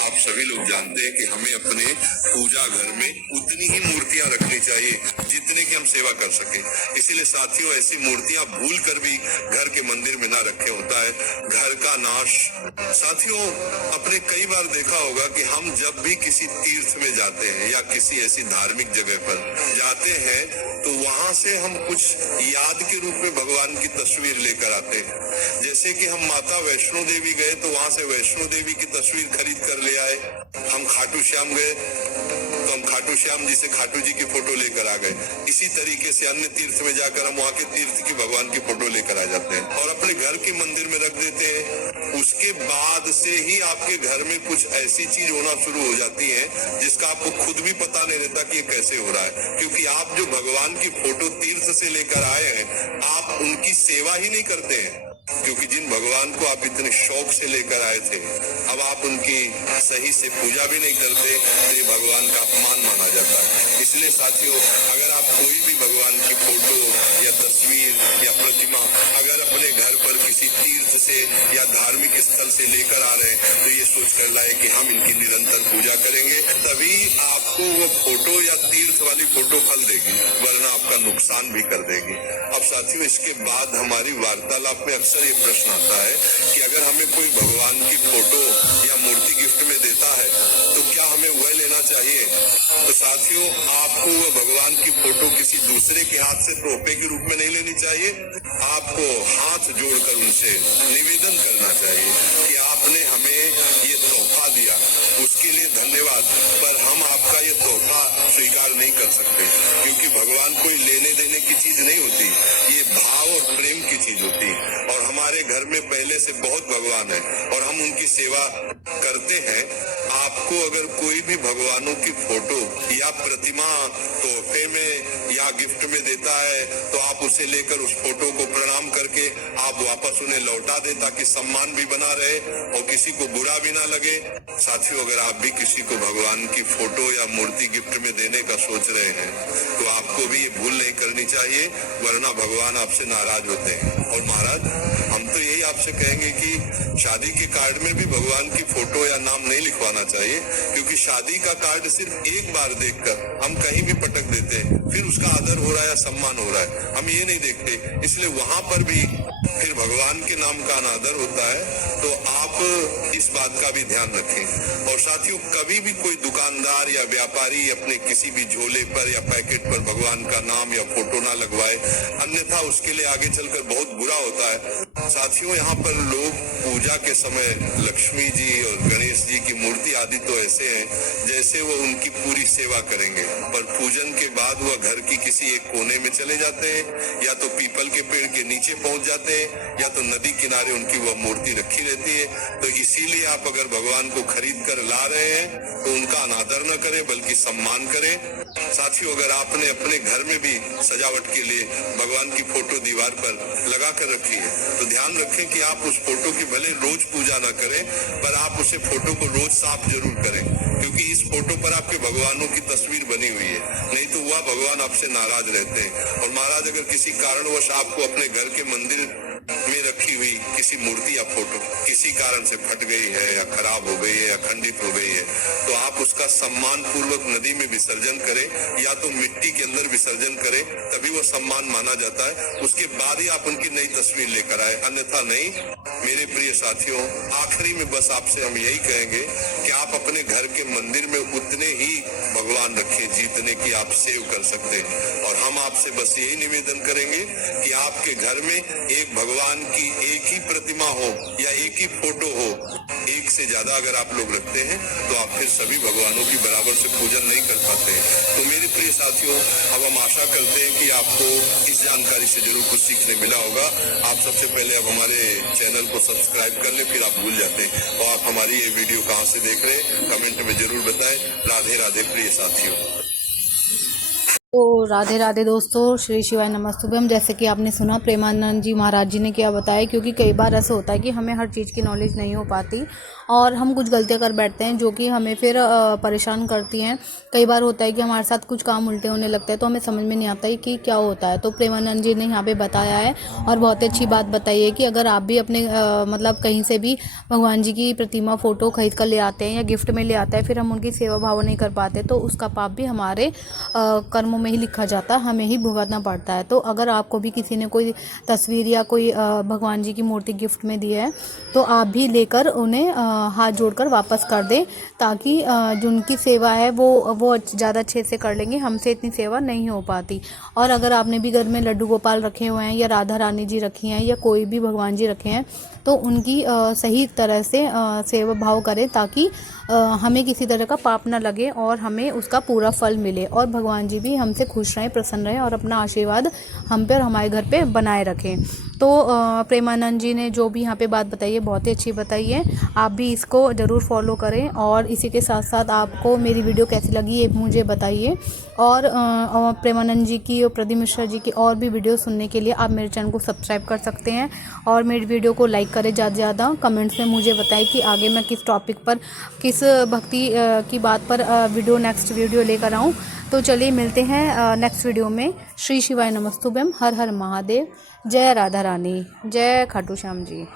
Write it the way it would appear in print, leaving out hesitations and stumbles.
आप सभी लोग जानते हैं कि हमें अपने पूजा घर में उतनी ही मूर्तियां रखनी चाहिए जितने की हम सेवा कर सके। इसीलिए साथियों, ऐसी मूर्तियां भूल कर भी घर के मंदिर में ना रखे, होता है घर का नाश। साथियों, आपने कई बार देखा होगा कि हम जब भी किसी तीर्थ में जाते हैं या किसी ऐसी धार्मिक जगह पर जाते हैं तो वहां से हम कुछ याद के रूप में भगवान की तस्वीर लेकर आते हैं। जैसे कि हम माता वैष्णो देवी गए तो वहां से वैष्णो देवी की तस्वीर खरीद कर ले आए। हम खाटू श्याम गए तो हम खाटू श्याम जी से खाटू जी की फोटो लेकर आ गए। इसी तरीके से अन्य तीर्थ में जाकर हम वहाँ के तीर्थ की भगवान की फोटो लेकर आ जाते हैं और अपने घर के मंदिर में रख देते हैं। उसके बाद से ही आपके घर में कुछ ऐसी चीज होना शुरू हो जाती है जिसका आपको खुद भी पता नहीं रहता कि ये कैसे हो रहा है, क्योंकि आप जो भगवान की फोटो तीर्थ से लेकर आए हैं आप उनकी सेवा ही नहीं करते हैं। क्योंकि जिन भगवान को आप इतने शौक से लेकर आए थे अब आप उनकी सही से पूजा भी नहीं करते तो ये भगवान का अपमान माना जाता है। इसलिए साथियों, अगर आप कोई भी भगवान की फोटो या तस्वीर या प्रतिमा अगर अपने घर पर किसी तीर्थ से या धार्मिक स्थल से लेकर आ रहे हैं तो ये सोच कर लाए कि हम इनकी निरंतर पूजा करेंगे, तभी आपको वो फोटो या तीर्थ वाली फोटो फल देगी, वरना आपका नुकसान भी कर देगी। अब साथियों, इसके बाद हमारी वार्तालाप में अक्सर ये प्रश्न आता है कि अगर हमें कोई भगवान की फोटो या मूर्ति गिफ्ट में देता है तो क्या हमें वह लेना चाहिए? तो साथियों, आपको वह भगवान की फोटो किसी दूसरे के हाथ से तोहफे के रूप में नहीं लेनी चाहिए। आपको हाथ जोड़कर उनसे निवेदन करना चाहिए कि आपने हमें ये तोहफा दिया, उसके लिए धन्यवाद, पर हम आपका ये तोहफा स्वीकार नहीं कर सकते, क्योंकि भगवान कोई लेने देने की चीज नहीं होती, ये भाव और प्रेम की चीज होती है। और हमारे घर में पहले से बहुत भगवान है और हम उनकी सेवा करते हैं। आपको अगर कोई भी भगवानों की फोटो या प्रतिमा तोहफे में या गिफ्ट में देता है तो आप उसे लेकर उस फोटो को प्रणाम करके आप वापस उन्हें लौटा दें, ताकि सम्मान भी बना रहे और किसी को बुरा भी ना लगे। साथियों, अगर आप भी किसी को भगवान की फोटो या मूर्ति गिफ्ट में देने का सोच रहे हैं तो आपको भी ये भूल नहीं करनी चाहिए, वरना भगवान आपसे नाराज होते हैं। और महाराज, हम तो यही आपसे कहेंगे कि शादी के कार्ड में भी भगवान की फोटो या नाम नहीं लिखवाना चाहिए, क्योंकि शादी का कार्ड सिर्फ एक बार देखकर हम कहीं भी पटक देते हैं, फिर उसका आदर हो रहा है या सम्मान हो रहा है हम ये नहीं देखते। इसलिए वहां पर भी फिर भगवान के नाम का अनादर होता है। तो आप इस बात का भी ध्यान रखें। और साथियों, कभी भी कोई दुकानदार या व्यापारी अपने किसी भी झोले पर या पैकेट पर भगवान का नाम या फोटो ना लगवाए, अन्यथा उसके लिए आगे चलकर बहुत बुरा होता है। साथियों, यहाँ पर लोग पूजा के समय लक्ष्मी जी और गणेश जी की मूर्ति आदि तो ऐसे हैं जैसे वो उनकी पूरी सेवा करेंगे, पर पूजन के बाद वह घर की किसी एक कोने में चले जाते हैं, या तो पीपल के पेड़ के नीचे पहुंच जाते हैं, या तो नदी किनारे उनकी वह मूर्ति रखी रहती है। तो इसीलिए आप अगर भगवान को खरीद कर ला रहे हैं तो उनका अनादर न करें बल्कि सम्मान करें। साथियों, अगर आपने अपने घर में भी सजावट के लिए भगवान की फोटो दीवार पर लगा कर रखी है तो ध्यान रखें कि आप उस फोटो की भले रोज पूजा न करें, पर आप उसे फोटो को रोज साफ जरूर करें, क्योंकि इस फोटो पर आपके भगवानों की तस्वीर बनी हुई है, नहीं तो वह भगवान आपसे नाराज रहते हैं। और महाराज, अगर किसी कारणवश आपको अपने घर के मंदिर में रखी हुई किसी मूर्ति या फोटो किसी कारण से फट गई है या खराब हो गई है या खंडित हो गई है तो आप उसका सम्मान पूर्वक नदी में विसर्जन करें, या तो मिट्टी के अंदर विसर्जन करें, तभी वो सम्मान माना जाता है। उसके बाद ही आप उनकी नई तस्वीर लेकर आए, अन्यथा नहीं। मेरे प्रिय साथियों, आखिरी में बस आपसे हम यही कहेंगे कि आप अपने घर के मंदिर में उतने ही भगवान रखें जितने की आप सेव कर सकते हैं। और हम आपसे बस यही निवेदन करेंगे कि आपके घर में एक भगवान की एक ही प्रतिमा हो या एक ही फोटो हो, एक से ज्यादा अगर आप लोग रखते हैं तो आप फिर सभी भगवानों की बराबर से पूजन नहीं कर पाते हैं। तो मेरे प्रिय साथियों, अब हम आशा करते हैं कि आपको इस जानकारी से जरूर कुछ सीखने मिला होगा। आप सबसे पहले अब हमारे चैनल को सब्सक्राइब कर ले, फिर आप भूल जाते हैं। और आप हमारी ये वीडियो कहाँ से देख रहे हैं कमेंट में जरूर बताएं। राधे राधे प्रिय साथियों। तो राधे राधे दोस्तों, श्री शिवाय नमस्तुभ्यम। जैसे कि आपने सुना प्रेमानंद जी महाराज जी ने क्या बताया, क्योंकि कई बार ऐसा होता है कि हमें हर चीज़ की नॉलेज नहीं हो पाती और हम कुछ गलतियाँ कर बैठते हैं जो कि हमें फिर परेशान करती हैं। कई बार होता है कि हमारे साथ कुछ काम उल्टे होने लगते हैं तो हमें समझ में नहीं आता है कि क्या होता है। तो प्रेमानंद जी ने यहाँ पे बताया है और बहुत ही अच्छी बात बताई है कि अगर आप भी अपने मतलब कहीं से भी भगवान जी की प्रतिमा फ़ोटो खरीद कर ले आते हैं या गिफ्ट में ले आते हैं, फिर हम उनकी सेवा भाव नहीं कर पाते तो उसका पाप भी हमारे कर्मों में ही लिखा जाता है, हमें ही भुगतना पड़ता है। तो अगर आपको भी किसी ने कोई तस्वीर या कोई भगवान जी की मूर्ति गिफ्ट में दी है तो आप भी लेकर उन्हें हाथ जोड़कर वापस कर दें, ताकि जो उनकी सेवा है वो ज़्यादा अच्छे से कर लेंगे, हमसे इतनी सेवा नहीं हो पाती। और अगर आपने भी घर में लड्डू गोपाल रखे हुए हैं या राधा रानी जी रखी हैं या कोई भी भगवान जी रखे हैं तो उनकी सही तरह से सेवा भाव करें, ताकि हमें किसी तरह का पाप ना लगे और हमें उसका पूरा फल मिले और भगवान जी भी हमसे खुश रहें, प्रसन्न रहें और अपना आशीर्वाद हम पे और हमारे घर पे बनाए रखें। तो प्रेमानंद जी ने जो भी यहाँ पे बात बताई है बहुत ही अच्छी बताई है, आप भी इसको ज़रूर फॉलो करें। और इसी के साथ साथ आपको मेरी वीडियो कैसी लगी ये मुझे बताइए। और प्रेमानंद जी की और प्रदीप मिश्रा जी की और भी वीडियो सुनने के लिए आप मेरे चैनल को सब्सक्राइब कर सकते हैं और मेरी वीडियो को लाइक करें ज़्यादा से ज़्यादा। कमेंट्स में मुझे बताएं कि आगे मैं किस टॉपिक पर, किस भक्ति की बात पर नेक्स्ट वीडियो लेकर आऊँ। तो चलिए मिलते हैं नेक्स्ट वीडियो में। श्री शिवाय नमस्तुभ्यम। हर हर महादेव। जय राधा रानी, जय खाटू श्याम जी।